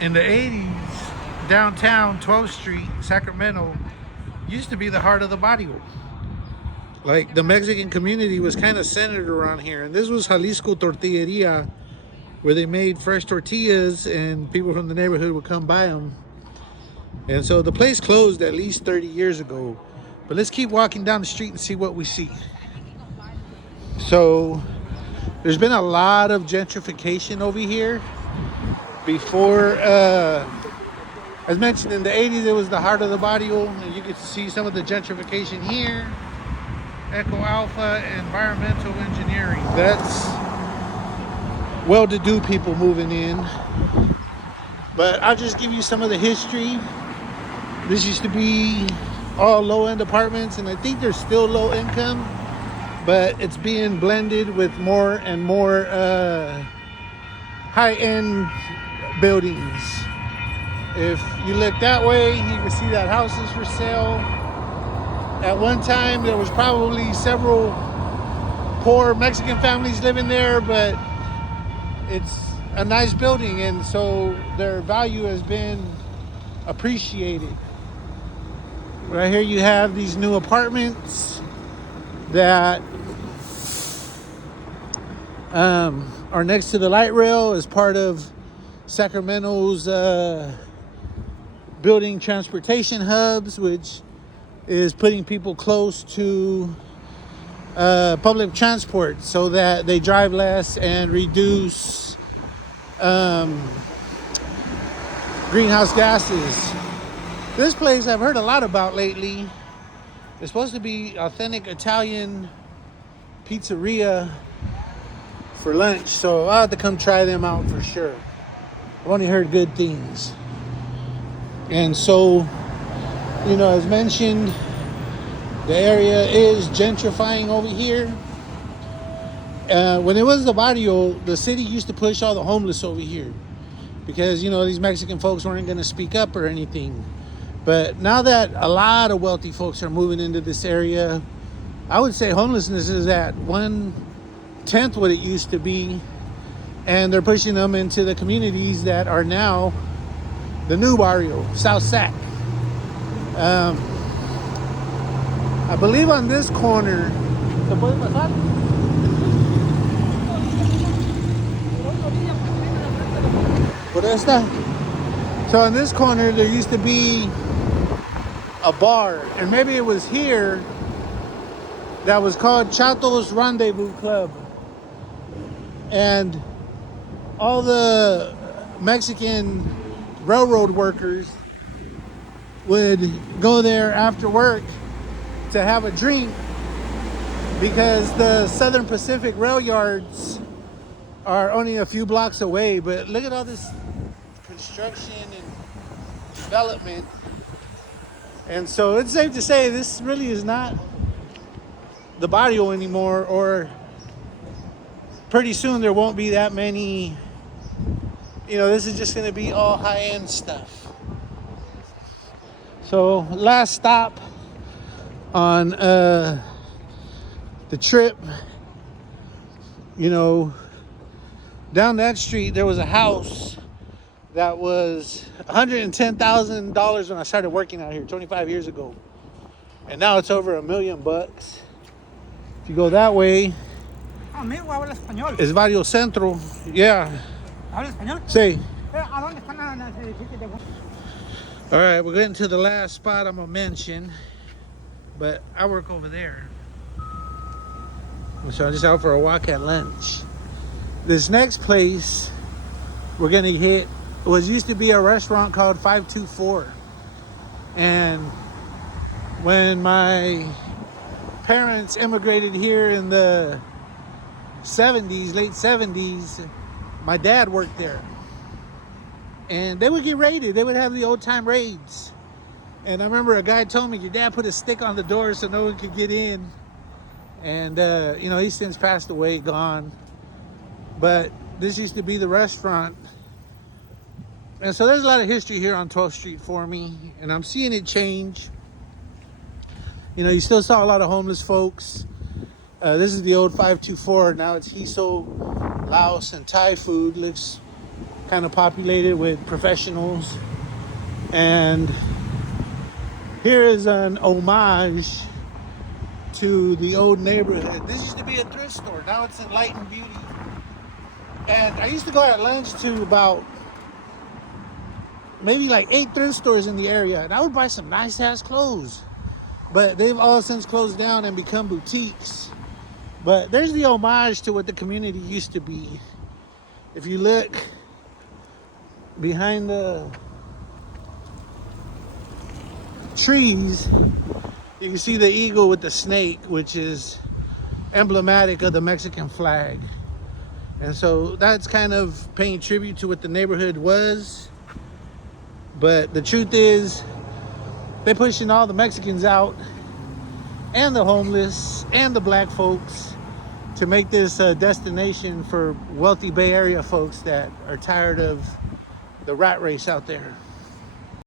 In the 80s, downtown 12th Street, Sacramento, used to be the heart of the barrio. Like the Mexican community was kind of centered around here. And this was Jalisco Tortilleria, where they made fresh tortillas and people from the neighborhood would come buy them. And so the place closed at least 30 years ago. But let's keep walking down the street and see what we see. So there's been a lot of gentrification over here. Before, as mentioned, in the 80s, it was the heart of the barrio. And you can see some of the gentrification here. Echo Alpha Environmental Engineering. That's well-to-do people moving in. But I'll just give you some of the history. This used to be all low-end apartments, and I think they're still low income, but it's being blended with more and more high-end buildings. If you look that way, you can see that houses for sale. At one time, there was probably several poor Mexican families living there, but it's a nice building, and so their value has been appreciated. Right here you have these new apartments that are next to the light rail as part of Sacramento's building transportation hubs, which is putting people close to public transport so that they drive less and reduce greenhouse gases. This place I've heard a lot about lately. It's supposed to be authentic Italian pizzeria for lunch, so I'll have to come try them out for sure. I've only heard good things. And so, you know, as mentioned, the area is gentrifying over here. When it was the barrio, the city used to push all the homeless over here because, you know, these Mexican folks weren't going to speak up or anything. But now that a lot of wealthy folks are moving into this area, I would say homelessness is at 1/10 what it used to be. And they're pushing them into the communities that are now the new barrio, South Sac. I believe on this corner, so on this corner there used to be a bar, and maybe it was here, that was called Chato's Rendezvous Club. And all the Mexican railroad workers would go there after work to have a drink because the Southern Pacific rail yards are only a few blocks away. But look at all this construction and development. And so it's safe to say this really is not the barrio anymore, or pretty soon there won't be that many. You know, this is just going to be all high-end stuff. So last stop on the trip, you know, down that street there was a house that was $110,000 when I started working out here 25 years ago, and now it's over $1 million. If you go that way, it's Barrio Centro. Yeah. Sí. All right, we're getting to the last spot I'm gonna mention, but I work over there, so I'm just out for a walk at lunch. This next place we're gonna hit was used to be a restaurant called 524, and when my parents immigrated here in the 70s, late 70s, my dad worked there, and they would get raided. They would have the old time raids, and I remember a guy told me your dad put a stick on the door so no one could get in. And you know, he's since passed away, gone, but this used to be the restaurant. And so there's a lot of history here on 12th Street for me, and I'm seeing it change. You know, you still saw a lot of homeless folks. This is the old 524. Now it's Hiso, Laos, and Thai food. Looks kind of populated with professionals. And here is an homage to the old neighborhood. This used to be a thrift store. Now it's Enlightened Beauty. And I used to go at lunch to about maybe like 8 thrift stores in the area. And I would buy some nice ass clothes. But they've all since closed down and become boutiques. But there's the homage to what the community used to be. If you look behind the trees, you can see the eagle with the snake, which is emblematic of the Mexican flag. And so that's kind of paying tribute to what the neighborhood was. But the truth is, they're pushing all the Mexicans out, and the homeless, and the black folks, to make this a destination for wealthy Bay Area folks that are tired of the rat race out there.